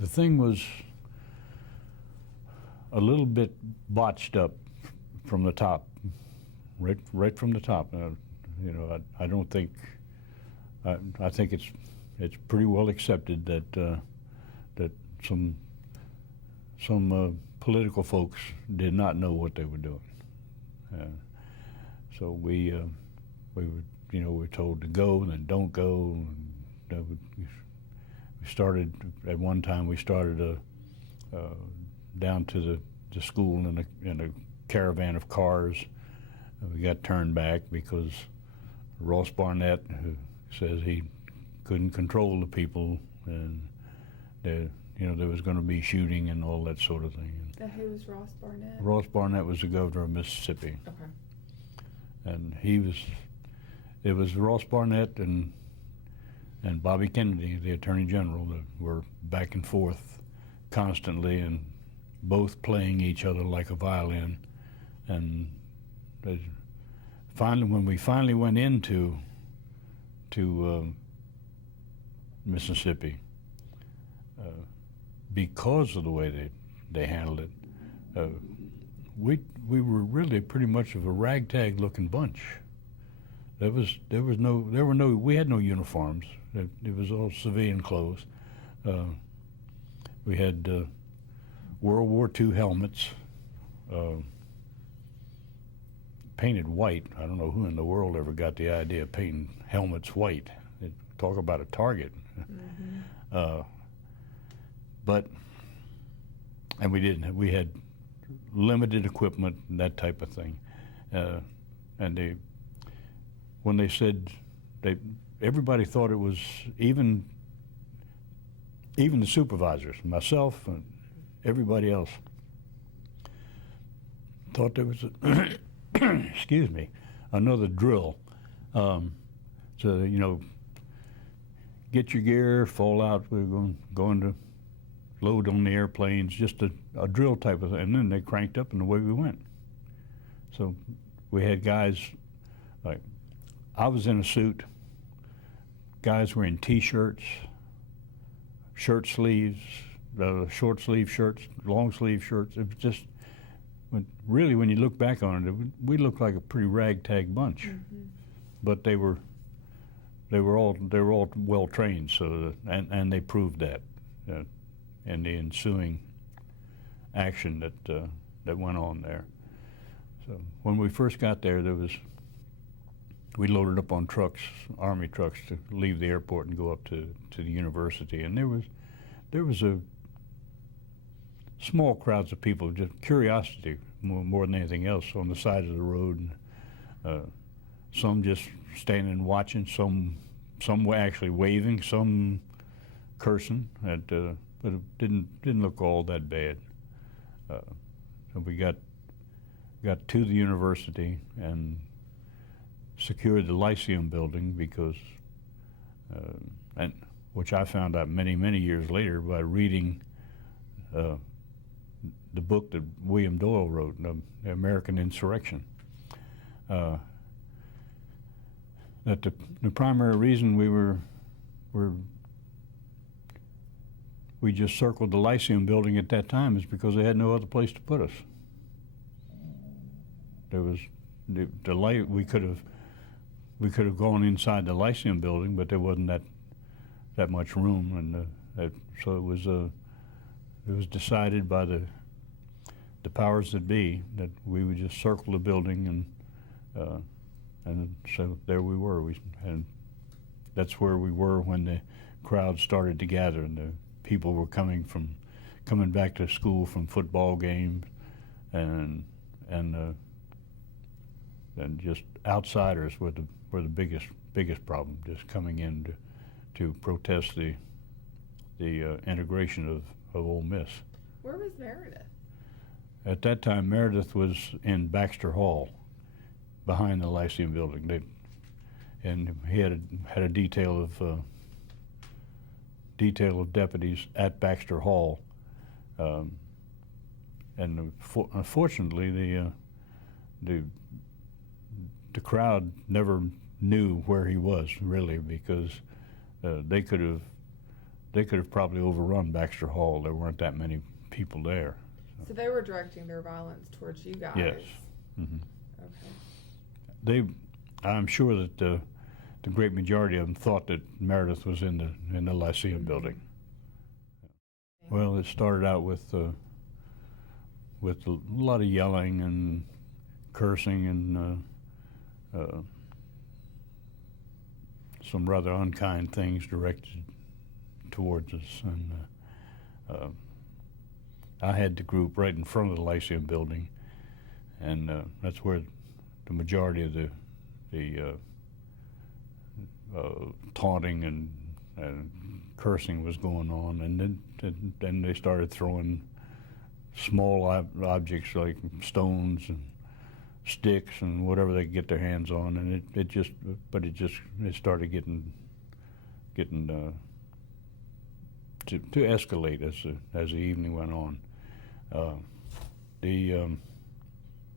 The thing was a little bit botched up from the top, right from the top. I don't think. I think it's pretty well accepted that that some political folks did not know what they were doing. So we were told to go and then don't go. And we started at one time. We started down to the school in a caravan of cars. We got turned back because Ross Barnett, who says he couldn't control the people, and there was going to be shooting and all that sort of thing. Who was Ross Barnett? Ross Barnett was the governor of Mississippi. Okay. And it was Ross Barnett and Bobby Kennedy, the Attorney General, that were back and forth constantly and both playing each other like a violin. And finally, when we finally went into Mississippi, because of the way they handled it, we were really pretty much of a ragtag looking bunch. We had no uniforms. It was all civilian clothes. We had World War II helmets, painted white. I don't know who in the world ever got the idea of painting helmets white. Talk about a target. Mm-hmm. We had limited equipment and that type of thing. And when they said, everybody thought it was, even the supervisors, myself and everybody else, thought there was excuse me, another drill. Get your gear, fall out, we're going to load on the airplanes, just a drill type of thing. And then they cranked up and away we went. So we had guys, like, I was in a suit, guys were in T-shirts, shirt sleeves, short sleeve shirts, long sleeve shirts. It was just, when you look back on it, we looked like a pretty ragtag bunch. Mm-hmm. But they were all well trained, so and they proved that in the ensuing action that went on there. So when we first got there, we loaded up on trucks, Army trucks, to leave the airport and go up to the university, and there was a small crowds of people, just curiosity more than anything else, on the side of the road. Some just standing and watching, some were actually waving, some cursing, but it didn't look all that bad. So we got to the university and secured the Lyceum building because, and which I found out many years later by reading the book that William Doyle wrote, The American Insurrection. That the primary reason we just circled the Lyceum building at that time is because they had no other place to put us. There was the light. We could have gone inside the Lyceum building, but there wasn't that much room, and so it was decided by the powers that be that we would just circle the building, and so there we were. And that's where we were when the crowd started to gather, and the people were coming back to school from football games, and just outsiders were the biggest problem, just coming in to protest the integration of Ole Miss. Where was Meredith? At that time, Meredith was in Baxter Hall, behind the Lyceum building. And he had a detail of deputies at Baxter Hall, and unfortunately, the crowd never knew where he was really, because they could they could have probably overrun Baxter Hall. There weren't that many people there. So they were directing their violence towards you guys. Yes. Mm-hmm. Okay. I'm sure that the great majority of them thought that Meredith was in the Lyceum building. Well, it started out with a lot of yelling and cursing and some rather unkind things directed towards us. And I had the group right in front of the Lyceum building, and that's where the majority of the taunting and cursing was going on. And then they started throwing small objects like stones and sticks and whatever they could get their hands on, and it started getting to escalate as the evening went on.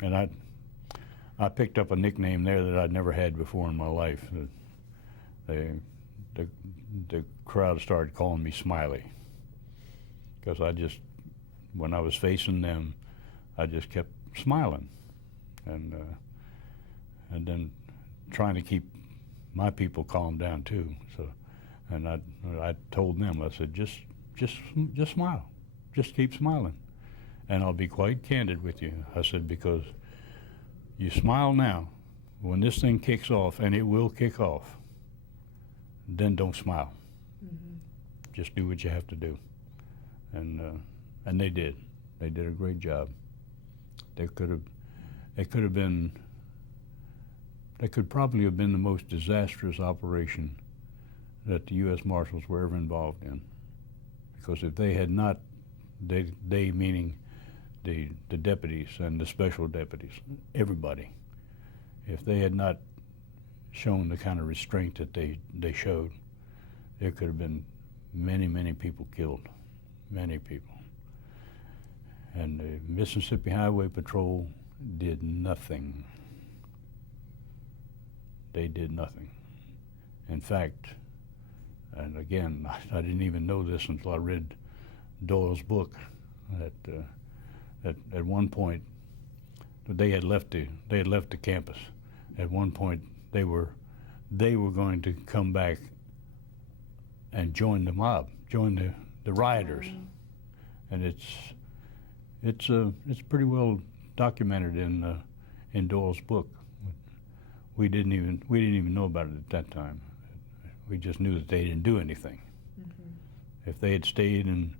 And I picked up a nickname there that I'd never had before in my life. The crowd started calling me Smiley, because when I was facing them, I just kept smiling, and then trying to keep my people calmed down too. So, and I told them, I said, just smile, just keep smiling, and I'll be quite candid with you. I said, because you smile now, when this thing kicks off, and it will kick off, then don't smile. Mm-hmm. Just do what you have to do, and they did. They did a great job. They could probably have been the most disastrous operation that the U.S. Marshals were ever involved in, because if they had not, they meaning the deputies and the special deputies, everybody, if they had not shown the kind of restraint that they showed, there could have been many people killed, many people. And the Mississippi Highway Patrol did nothing. They did nothing. In fact, and again, I didn't even know this until I read Doyle's book, that at one point they had left the campus. At one point they were going to come back and join the mob, join the rioters. And it's pretty well documented in Doyle's book. We didn't even know about it at that time. We just knew that they didn't do anything. Mm-hmm. If they had stayed and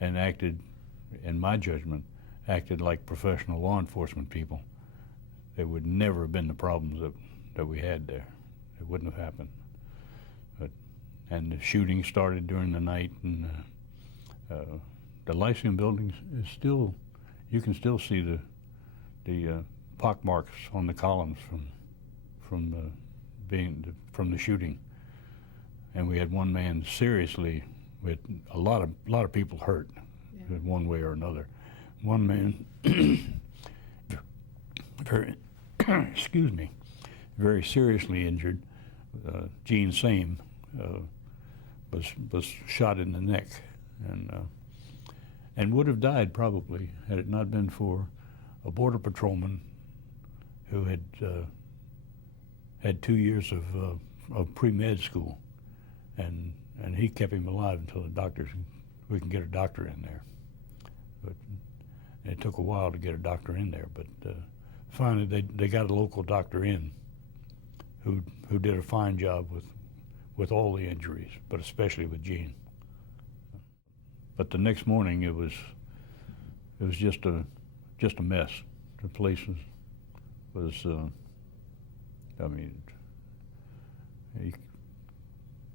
acted, in my judgment, acted like professional law enforcement people, there would never have been the problems that we had there. It wouldn't have happened. And the shooting started during the night, and the Lyceum building is still, you can still see the pockmarks on the columns from the shooting. And we had one man seriously, with a lot of people hurt, yeah, in one way or another. One man, excuse me, very seriously injured. Gene Same was shot in the neck, and would have died probably had it not been for a border patrolman who had 2 years of pre-med school, and he kept him alive until we can get a doctor in there. But it took a while to get a doctor in there, but finally they got a local doctor in who did a fine job with all the injuries, but especially with Gene. But the next morning it was just a mess. The place was I mean, he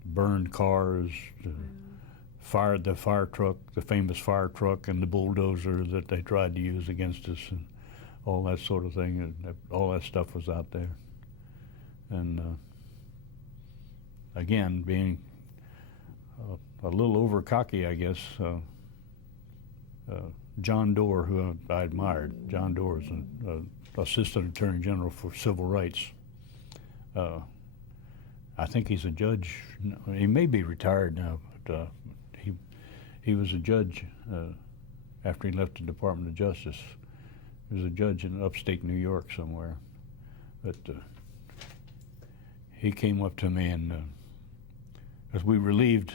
burned cars, fired the fire truck, the famous fire truck, and the bulldozer that they tried to use against us, and all that sort of thing. And all that stuff was out there. And again, being a little over cocky, I guess, John Doerr, who I admired, John Doerr is an Assistant Attorney General for Civil Rights. I think he's a judge. He may be retired now, but he was a judge after he left the Department of Justice. He was a judge in upstate New York somewhere. But he came up to me, and as we relieved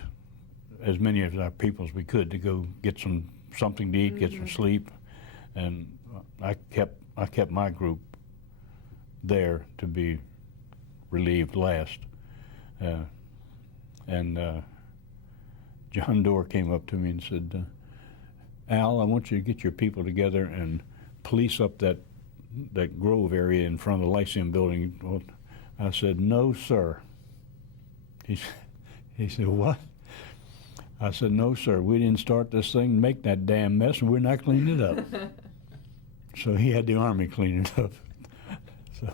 as many of our people as we could to go get something to eat, get some sleep, and I kept my group there to be relieved last. And John Doerr came up to me and said, Al, I want you to get your people together and police up that grove area in front of the Lyceum building. Well, I said, no, sir. He said, what? I said, no, sir, we didn't start this thing and make that damn mess, and we're not cleaning it up. So he had the Army clean it up. So